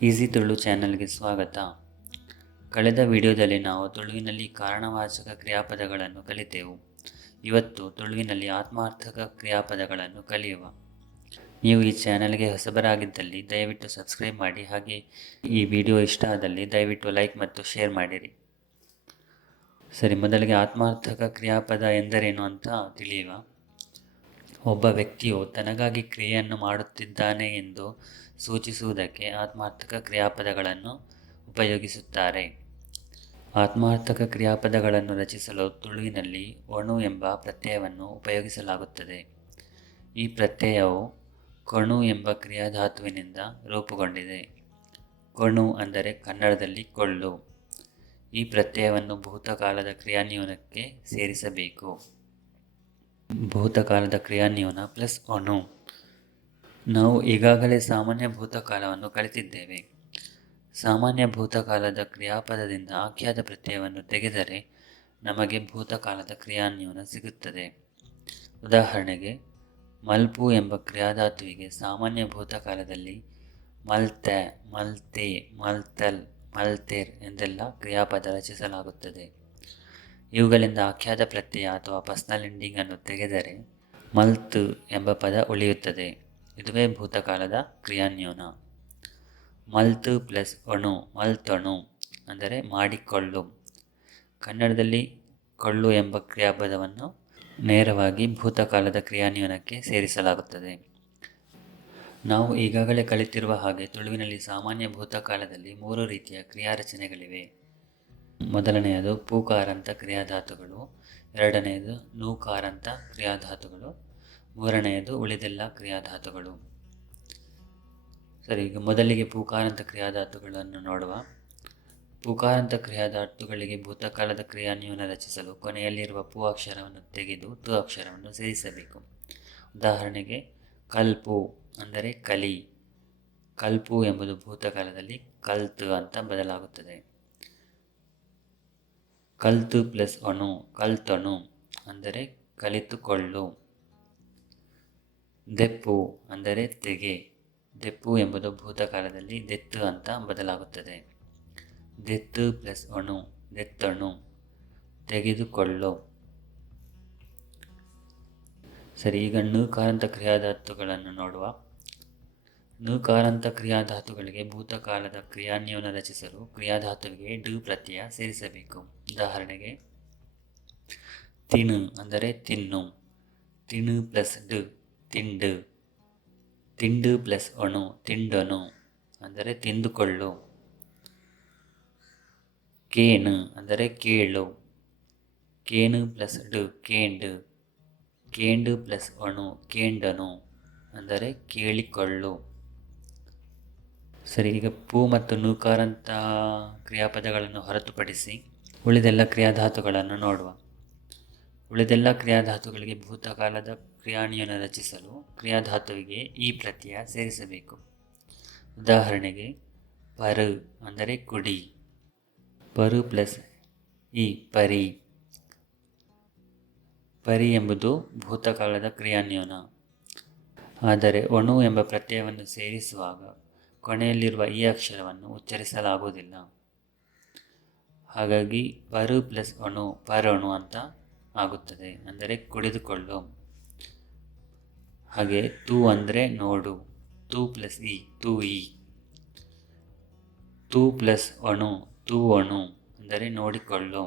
Easy Tulu ಚಾನಲ್ಗೆ ಸ್ವಾಗತ. ಕಳೆದ ವಿಡಿಯೋದಲ್ಲಿ ನಾವು ತುಳುವಿನಲ್ಲಿ ಕಾರಣವಾಚಕ ಕ್ರಿಯಾಪದಗಳನ್ನು ಕಲಿತೆವು. ಇವತ್ತು ತುಳುವಿನಲ್ಲಿ ಆತ್ಮಾರ್ಥಕ ಕ್ರಿಯಾಪದಗಳನ್ನು ಕಲಿಯುವ. ನೀವು ಈ ಚಾನಲ್ಗೆ ಹೊಸಬರಾಗಿದ್ದಲ್ಲಿ ದಯವಿಟ್ಟು ಸಬ್ಸ್ಕ್ರೈಬ್ ಮಾಡಿ, ಹಾಗೆ ಈ ವಿಡಿಯೋ ಇಷ್ಟ ಆದಲ್ಲಿ ದಯವಿಟ್ಟು ಲೈಕ್ ಮತ್ತು ಶೇರ್ ಮಾಡಿರಿ. ಸರಿ, ಮೊದಲಿಗೆ ಆತ್ಮಾರ್ಥಕ ಕ್ರಿಯಾಪದ ಎಂದರೇನು ಅಂತ ತಿಳಿಯುವ. ಒಬ್ಬ ವ್ಯಕ್ತಿಯು ತನಗಾಗಿ ಕ್ರಿಯೆಯನ್ನು ಮಾಡುತ್ತಿದ್ದಾನೆ ಎಂದು ಸೂಚಿಸುವುದಕ್ಕೆ ಆತ್ಮಾರ್ಥಕ ಕ್ರಿಯಾಪದಗಳನ್ನು ಉಪಯೋಗಿಸುತ್ತಾರೆ. ಆತ್ಮಾರ್ಥಕ ಕ್ರಿಯಾಪದಗಳನ್ನು ರಚಿಸಲು ತುಳುವಿನಲ್ಲಿ ಒಣು ಎಂಬ ಪ್ರತ್ಯಯವನ್ನು ಉಪಯೋಗಿಸಲಾಗುತ್ತದೆ. ಈ ಪ್ರತ್ಯಯವು ಕೊಣು ಎಂಬ ಕ್ರಿಯಾಧಾತುವಿನಿಂದ ರೂಪುಗೊಂಡಿದೆ. ಕೊಣು ಅಂದರೆ ಕನ್ನಡದಲ್ಲಿ ಕೊಳ್ಳು. ಈ ಪ್ರತ್ಯಯವನ್ನು ಭೂತಕಾಲದ ಕ್ರಿಯಾನ್ಯೂನಕ್ಕೆ ಸೇರಿಸಬೇಕು. ಭೂತಕಾಲದ ಕ್ರಿಯಾನ್ಯೂನ ಪ್ಲಸ್ ಒಣು. ನಾವು ಈಗಾಗಲೇ ಸಾಮಾನ್ಯ ಭೂತಕಾಲವನ್ನು ಕಲಿತಿದ್ದೇವೆ. ಸಾಮಾನ್ಯ ಭೂತಕಾಲದ ಕ್ರಿಯಾಪದದಿಂದ ಆಖ್ಯಾತ ಪ್ರತ್ಯಯವನ್ನು ತೆಗೆದರೆ ನಮಗೆ ಭೂತಕಾಲದ ಕ್ರಿಯಾನ್ಯೂನ ಸಿಗುತ್ತದೆ. ಉದಾಹರಣೆಗೆ, ಮಲ್ಪು ಎಂಬ ಕ್ರಿಯಾಧಾತುವಿಗೆ ಸಾಮಾನ್ಯ ಭೂತಕಾಲದಲ್ಲಿ ಮಲ್ತೆ, ಮಲ್ತೆ, ಮಲ್ತಲ್, ಮಲ್ತೇರ್ ಎಂದೆಲ್ಲ ಕ್ರಿಯಾಪದ ರಚಿಸಲಾಗುತ್ತದೆ. ಇವುಗಳಿಂದ ಆಖ್ಯಾತ ಪ್ರತ್ಯಯ ಅಥವಾ ಪರ್ಸನಲ್ ಎಂಡಿಂಗ್ ಅನ್ನು ತೆಗೆದರೆ ಮಲ್ತು ಎಂಬ ಪದ ಉಳಿಯುತ್ತದೆ. ಇದುವೇ ಭೂತಕಾಲದ ಕ್ರಿಯಾನ್ಯೂನ. ಮಲ್ತು ಪ್ಲಸ್ ಒಣು, ಮಲ್ತೊಣು ಅಂದರೆ ಮಾಡಿಕೊಳ್ಳು. ಕನ್ನಡದಲ್ಲಿ ಕೊಳ್ಳು ಎಂಬ ಕ್ರಿಯಾಪದವನ್ನು ನೇರವಾಗಿ ಭೂತಕಾಲದ ಕ್ರಿಯಾನ್ಯೂನಕ್ಕೆ ಸೇರಿಸಲಾಗುತ್ತದೆ. ನಾವು ಈಗಾಗಲೇ ಕಲಿತಿರುವ ಹಾಗೆ ತುಳುವಿನಲ್ಲಿ ಸಾಮಾನ್ಯ ಭೂತಕಾಲದಲ್ಲಿ 3 ರೀತಿಯ ಕ್ರಿಯಾರಚನೆಗಳಿವೆ. ಮೊದಲನೆಯದು ಪೂಕಾರಂತ ಕ್ರಿಯಾಧಾತುಗಳು, ಎರಡನೆಯದು ನೂಕಾರಂತ ಕ್ರಿಯಾಧಾತುಗಳು, ಮೂರನೆಯದು ಉಳಿದೆಲ್ಲ ಕ್ರಿಯಾಧಾತುಗಳು. ಸರಿ, ಈಗ ಮೊದಲಿಗೆ ಪೂಕಾರಂತ ಕ್ರಿಯಾಧಾತುಗಳನ್ನು ನೋಡುವ. ಪೂಕಾರಂತ ಕ್ರಿಯಾಧಾತುಗಳಿಗೆ ಭೂತಕಾಲದ ಕ್ರಿಯಾನ್ಯೂನ ರಚಿಸಲು ಕೊನೆಯಲ್ಲಿರುವ ಪೂ ಅಕ್ಷರವನ್ನು ತೆಗೆದು ತು ಅಕ್ಷರವನ್ನು ಸೇರಿಸಬೇಕು. ಉದಾಹರಣೆಗೆ, ಕಲ್ಪು ಅಂದರೆ ಕಲಿ. ಕಲ್ಪು ಎಂಬುದು ಭೂತಕಾಲದಲ್ಲಿ ಕಲ್ತು ಅಂತ ಬದಲಾಗುತ್ತದೆ. ಕಲ್ತು ಪ್ಲಸ್ ಒಣು, ಕಲ್ತೊಣು ಅಂದರೆ ಕಲಿತುಕೊಳ್ಳು. ದೆಪ್ಪು ಅಂದರೆ ತೆಗೆ. ದೆಪ್ಪು ಎಂಬುದು ಭೂತಕಾಲದಲ್ಲಿ ದೆತ್ತು ಅಂತ ಬದಲಾಗುತ್ತದೆ. ದೆತ್ತು ಪ್ಲಸ್ ಒಣು, ದೆತ್ತೊಣು, ತೆಗೆದುಕೊಳ್ಳು. ಸರಿ, ಈಗ ನುಕಾರಂತ ಕ್ರಿಯಾಧಾತುಗಳನ್ನು ನೋಡುವ. ನುಕಾರಂತ ಕ್ರಿಯಾಧಾತುಗಳಿಗೆ ಭೂತಕಾಲದ ಕ್ರಿಯಾನ್ಯೂನ ರಚಿಸಲು ಕ್ರಿಯಾಧಾತುವಿಗೆ ಡು ಪ್ರತ್ಯಯ ಸೇರಿಸಬೇಕು. ಉದಾಹರಣೆಗೆ, ತಿಣು ಅಂದರೆ ತಿನ್ನು. ತಿಣು ಪ್ಲಸ್ ಡು, ತಿಂಡು. ತಿಂಡು ಪ್ಲಸ್ ಒಣು, ತಿಂಡೊನು ಅಂದರೆ ತಿಂದುಕೊಳ್ಳು. ಕೇಣು ಅಂದರೆ ಕೇಳು. ಕೇಣು ಪ್ಲಸ್ ಡು, ಕೇಂಡು. ಕೇಂಡು ಪ್ಲಸ್ ಒಣು, ಕೇಂಡನು ಅಂದರೆ ಕೇಳಿಕೊಳ್ಳು. ಸರಿ, ಈಗ ಪೂ ಮತ್ತು ನೂಕಾರಂತ ಕ್ರಿಯಾಪದಗಳನ್ನು ಹೊರತುಪಡಿಸಿ ಉಳಿದೆಲ್ಲ ಕ್ರಿಯಾಧಾತುಗಳನ್ನು ನೋಡುವ. ಉಳಿದೆಲ್ಲ ಕ್ರಿಯಾಧಾತುಗಳಿಗೆ ಭೂತಕಾಲದ ಕ್ರಿಯಾನ್ಯೂನ ರಚಿಸಲು ಕ್ರಿಯಾಧಾತುವಿಗೆ ಈ ಪ್ರತ್ಯಯ ಸೇರಿಸಬೇಕು. ಉದಾಹರಣೆಗೆ, ಪರು ಅಂದರೆ ಕುಡಿ. ಪರು ಪ್ಲಸ್ ಈ, ಪರಿ. ಪರಿ ಎಂಬುದು ಭೂತಕಾಲದ ಕ್ರಿಯಾನ್ಯೂನ. ಆದರೆ ಒಣು ಎಂಬ ಪ್ರತ್ಯಯವನ್ನು ಸೇರಿಸುವಾಗ ಕೊನೆಯಲ್ಲಿರುವ ಈ ಅಕ್ಷರವನ್ನು ಉಚ್ಚರಿಸಲಾಗುವುದಿಲ್ಲ. ಹಾಗಾಗಿ ಪರು ಪ್ಲಸ್ ಒಣು, ಪರೊಣು ಅಂತ ಆಗುತ್ತದೆ, ಅಂದರೆ ಕುಡಿದುಕೊಳ್ಳು. ಹಾಗೆ ತು ಅಂದರೆ ನೋಡು. ತು ಪ್ಲಸ್ ಈ, ತು ಈ. ತು ಪ್ಲಸ್ ಒಣು, ತು ಒಣು ಅಂದರೆ ನೋಡಿಕೊಳ್ಳು.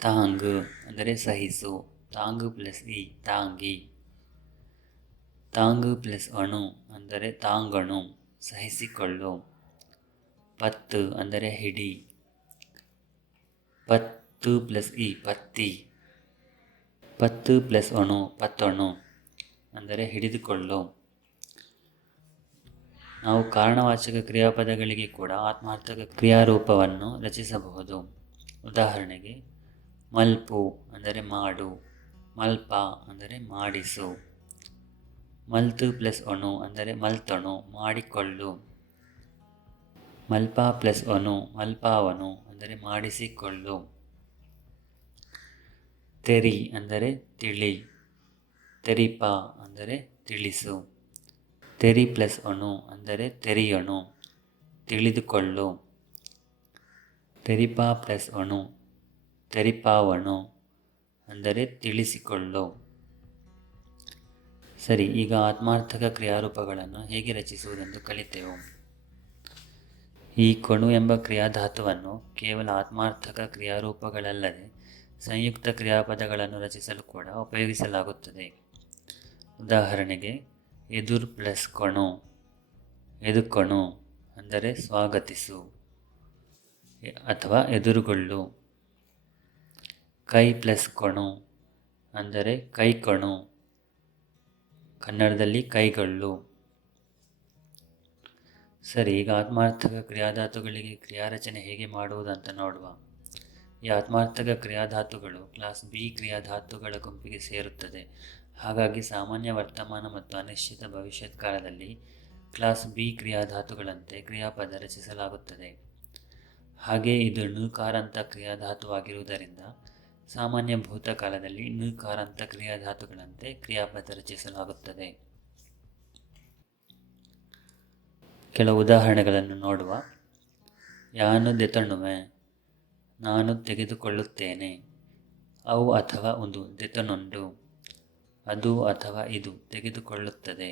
ತಾಂಗು ಅಂದರೆ ಸಹಿಸು. ತಾಂಗು ಪ್ಲಸ್ ಈ, ತಾಂಗಿ. ತಾಂಗು ಪ್ಲಸ್ ಅಣು ಅಂದರೆ ತಾಂಗಣು, ಸಹಿಸಿಕೊಳ್ಳು. ಪತ್ತು ಅಂದರೆ ಹಿಡಿ. ಪತ್ತು ಪ್ಲಸ್ ಈ, ಪತ್ತಿ. ಪತ್ತು ಪ್ಲಸ್ ಅಣು, ಪತ್ತೊಣು ಅಂದರೆ ಹಿಡಿದುಕೊಳ್ಳು. ನಾವು ಕಾರಣವಾಚಕ ಕ್ರಿಯಾಪದಗಳಿಗೆ ಕೂಡ ಆತ್ಮಾರ್ಥಕ ಕ್ರಿಯಾರೂಪವನ್ನು ರಚಿಸಬಹುದು. ಉದಾಹರಣೆಗೆ, ಮಲ್ಪು ಅಂದರೆ ಮಾಡು. ಮಲ್ಪ ಅಂದರೆ ಮಾಡಿಸು. ಮಲ್ತು ಪ್ಲಸ್ ಒಣು ಅಂದರೆ ಮಲ್ತೊಣು, ಮಾಡಿಕೊಳ್ಳು. ಮಲ್ಪ ಪ್ಲಸ್ ಒನು, ಮಲ್ಪಾವನು ಅಂದರೆ ಮಾಡಿಸಿಕೊಳ್ಳು. ತೆರಿ ಅಂದರೆ ತಿಳಿ. ತೆರಿಪ ಅಂದರೆ ತಿಳಿಸು. ತೆರಿ ಪ್ಲಸ್ ಅಣು ಅಂದರೆ ತೆರೆಯಣು, ತಿಳಿದುಕೊಳ್ಳು. ತೆರಿಪಾ ಪ್ಲಸ್ ಅಣು, ತೆರಿಪಾವಣು ಅಂದರೆ ತಿಳಿಸಿಕೊಳ್ಳು. ಸರಿ, ಈಗ ಆತ್ಮಾರ್ಥಕ ಕ್ರಿಯಾರೂಪಗಳನ್ನು ಹೇಗೆ ರಚಿಸುವುದೆಂದು ಕಲಿತೆವು. ಈ ಕಣು ಎಂಬ ಕ್ರಿಯಾಧಾತುವನ್ನು ಕೇವಲ ಆತ್ಮಾರ್ಥಕ ಕ್ರಿಯಾರೂಪಗಳಲ್ಲದೆ ಸಂಯುಕ್ತ ಕ್ರಿಯಾಪದಗಳನ್ನು ರಚಿಸಲು ಕೂಡ ಉಪಯೋಗಿಸಲಾಗುತ್ತದೆ. ಉದಾಹರಣೆಗೆ ಎದುರು ಪ್ಲಸ್ ಕಣು, ಎದುಕಣು ಅಂದರೆ ಸ್ವಾಗತಿಸು ಅಥವಾ ಎದುರುಗೊಳ್ಳು. ಕೈ ಪ್ಲಸ್ ಕಣು ಅಂದರೆ ಕೈಕಣು, ಕನ್ನಡದಲ್ಲಿ ಕೈಗೊಳ್ಳು. ಸರಿ, ಈಗ ಆತ್ಮಾರ್ಥಕ ಕ್ರಿಯಾಧಾತುಗಳಿಗೆ ಕ್ರಿಯಾರಚನೆ ಹೇಗೆ ಮಾಡುವುದಂತ ನೋಡುವ. ಈ ಆತ್ಮಾರ್ಥಕ ಕ್ರಿಯಾಧಾತುಗಳು ಕ್ಲಾಸ್ ಬಿ ಕ್ರಿಯಾಧಾತುಗಳ ಗುಂಪಿಗೆ ಸೇರುತ್ತದೆ. ಹಾಗಾಗಿ ಸಾಮಾನ್ಯ ವರ್ತಮಾನ ಮತ್ತು ಅನಿಶ್ಚಿತ ಭವಿಷ್ಯತ್ ಕಾಲದಲ್ಲಿ ಕ್ಲಾಸ್ ಬಿ ಕ್ರಿಯಾಧಾತುಗಳಂತೆ ಕ್ರಿಯಾಪದ ರಚಿಸಲಾಗುತ್ತದೆ. ಹಾಗೆ ಇದು ಣಕಾರಾಂತ ಕ್ರಿಯಾಧಾತುವಾಗಿರುವುದರಿಂದ ಸಾಮಾನ್ಯ ಭೂತಕಾಲದಲ್ಲಿ ಣಕಾರಾಂತ ಕ್ರಿಯಾಧಾತುಗಳಂತೆ ಕ್ರಿಯಾಪದ ರಚಿಸಲಾಗುತ್ತದೆ. ಕೆಲವು ಉದಾಹರಣೆಗಳನ್ನು ನೋಡುವ. ಯಾನು ದೆತಣುವೆ, ನಾನು ತೆಗೆದುಕೊಳ್ಳುತ್ತೇನೆ. ಅವು ಅಥವಾ ಒಂದು ದೆತನೊಂಡು, ಅದು ಅಥವಾ ಇದು ತೆಗೆದುಕೊಳ್ಳುತ್ತದೆ.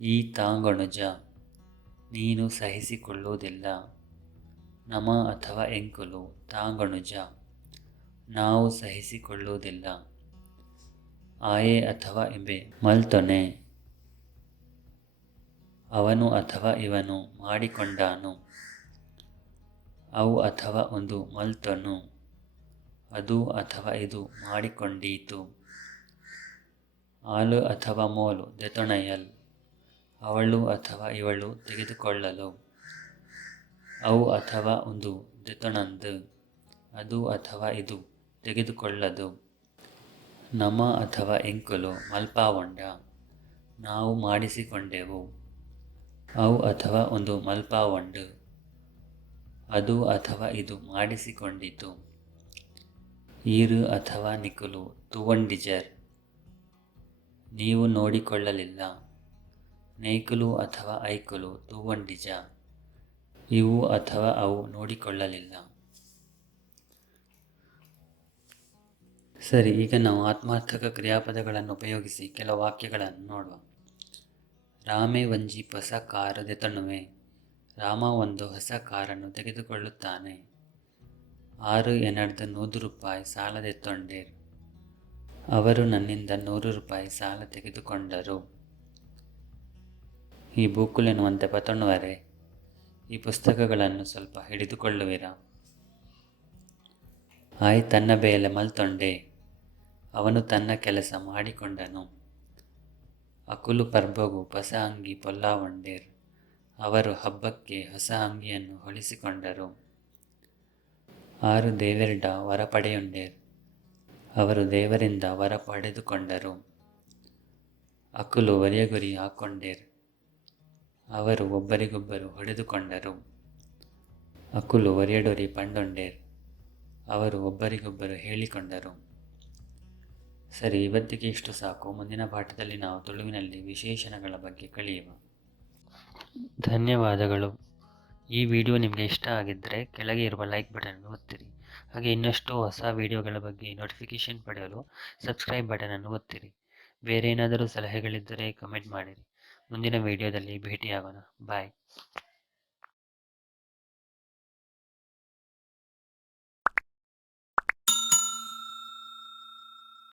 ಈ ತಾಂಗಣುಜ, ನೀನು ಸಹಿಸಿಕೊಳ್ಳುವುದಿಲ್ಲ. ನಮ ಅಥವಾ ಎಂಕುಲು ತಾಂಗಣುಜ, ನಾವು ಸಹಿಸಿಕೊಳ್ಳುವುದಿಲ್ಲ. ಆಯೆ ಅಥವಾ ಎಬೆ ಮಲ್ತೊನೆ, ಅವನು ಅಥವಾ ಇವನು ಮಾಡಿಕೊಂಡಾನು. ಅವು ಅಥವಾ ಒಂದು ಮಲ್ತೊನು, ಅದು ಅಥವಾ ಇದು ಮಾಡಿಕೊಂಡೀತು. ಆಲು ಅಥವಾ ಮೋಲು ದೆತೊಣಯಲ್, ಅವಳು ಅಥವಾ ಇವಳು ತೆಗೆದುಕೊಳ್ಳಲು. ಅವು ಅಥವಾ ಒಂದು ದೆತೊಣಂದು, ಅದು ಅಥವಾ ಇದು ತೆಗೆದುಕೊಳ್ಳದು. ನಮ ಅಥವಾ ಎಂಕುಲು ಮಲ್ಪಾವೊಂಡ, ನಾವು ಮಾಡಿಸಿಕೊಂಡೆವು. ಅವು ಅಥವಾ ಒಂದು ಮಲ್ಪಾವೊಂಡು, ಅದು ಅಥವಾ ಇದು ಮಾಡಿಸಿಕೊಂಡಿತು. ಈರು ಅಥವಾ ನಿಕುಲು ತುವಂಡಿಜರ್, ನೀವು ನೋಡಿಕೊಳ್ಳಲಿಲ್ಲ. ನೇಕುಲು ಅಥವಾ ಐಕುಲು ತುವಂಡಿಜ, ಇವು ಅಥವಾ ಅವು ನೋಡಿಕೊಳ್ಳಲಿಲ್ಲ. ಸರಿ, ಈಗ ನಾವು ಆತ್ಮಾರ್ಥಕ ಕ್ರಿಯಾಪದಗಳನ್ನು ಉಪಯೋಗಿಸಿ ಕೆಲವು ವಾಕ್ಯಗಳನ್ನು ನೋಡುವ. ರಾಮೆ ಒಂಜಿ ಹೊಸ ಕಾರು ದೆತೊಣುವೆ, ರಾಮ ಒಂದು ಹೊಸ ಕಾರನ್ನು ತೆಗೆದುಕೊಳ್ಳುತ್ತಾನೆ. 6 ಎನಡ್ದು 100 ರೂಪಾಯಿ ಸಾಲ ದೆತ್ತೊಂಡೇರ್, ಅವರು ನನ್ನಿಂದ 100 ರೂಪಾಯಿ ಸಾಲ ತೆಗೆದುಕೊಂಡರು. ಈ ಬೂಕುಲೆನ್ನುವಂತೆ ಪತೊಣ್ಣುವರೆ, ಈ ಪುಸ್ತಕಗಳನ್ನು ಸ್ವಲ್ಪ ಹಿಡಿದುಕೊಳ್ಳುವಿರಾ. ಆಯ್ ತನ್ನ ಬೇಲೆ ಮಲ್ತೊಂಡೆ, ಅವನು ತನ್ನ ಕೆಲಸ ಮಾಡಿಕೊಂಡನು. ಅಕುಲು ಪರ್ಬಗು ಹೊಸ ಅಂಗಿ ಪೊಲ್ಲಾವೊಂಡೇರ್, ಅವರು ಹಬ್ಬಕ್ಕೆ ಹೊಸ ಅಂಗಿಯನ್ನು ಹೊಲಿಸಿಕೊಂಡರು. 6 ದೇವೆರ್ಡ ವರ ಪಡೆಯುಂಡೇರ್, ಅವರು ದೇವರಿಂದ ವರ ಪಡೆದುಕೊಂಡರು. ಅಕುಲು ಒರಿಯಗುರಿ ಹಾಕೊಂಡೇರ್, ಅವರು ಒಬ್ಬರಿಗೊಬ್ಬರು ಹೊಡೆದುಕೊಂಡರು. ಅಕುಲು ಒರಿಯಡೊರಿ ಪಂಡೊಂಡೇರ್, ಅವರು ಒಬ್ಬರಿಗೊಬ್ಬರು ಹೇಳಿಕೊಂಡರು. ಸರಿ, ಇವತ್ತಿಗೆ ಇಷ್ಟು ಸಾಕು. ಮುಂದಿನ ಪಾಠದಲ್ಲಿ ನಾವು ತುಳುವಿನಲ್ಲಿ ವಿಶೇಷಣಗಳ ಬಗ್ಗೆ ಕಲಿಯುವ. ಧನ್ಯವಾದಗಳು. ಈ ವಿಡಿಯೋ ನಿಮಗೆ ಇಷ್ಟ ಆಗಿದ್ದರೆ ಕೆಳಗೆ ಇರುವ ಲೈಕ್ ಬಟನನ್ನು ಒತ್ತಿರಿ. ಹಾಗೆ ಇನ್ನಷ್ಟು ಹೊಸ ವಿಡಿಯೋಗಳ ಬಗ್ಗೆ ನೋಟಿಫಿಕೇಷನ್ ಪಡೆಯಲು ಸಬ್ಸ್ಕ್ರೈಬ್ ಬಟನನ್ನು ಒತ್ತಿರಿ. ಬೇರೆ ಏನಾದರೂ ಸಲಹೆಗಳಿದ್ದರೆ ಕಮೆಂಟ್ ಮಾಡಿರಿ. ಮುಂದಿನ ವಿಡಿಯೋದಲ್ಲಿ ಭೇಟಿಯಾಗೋಣ. ಬಾಯ್.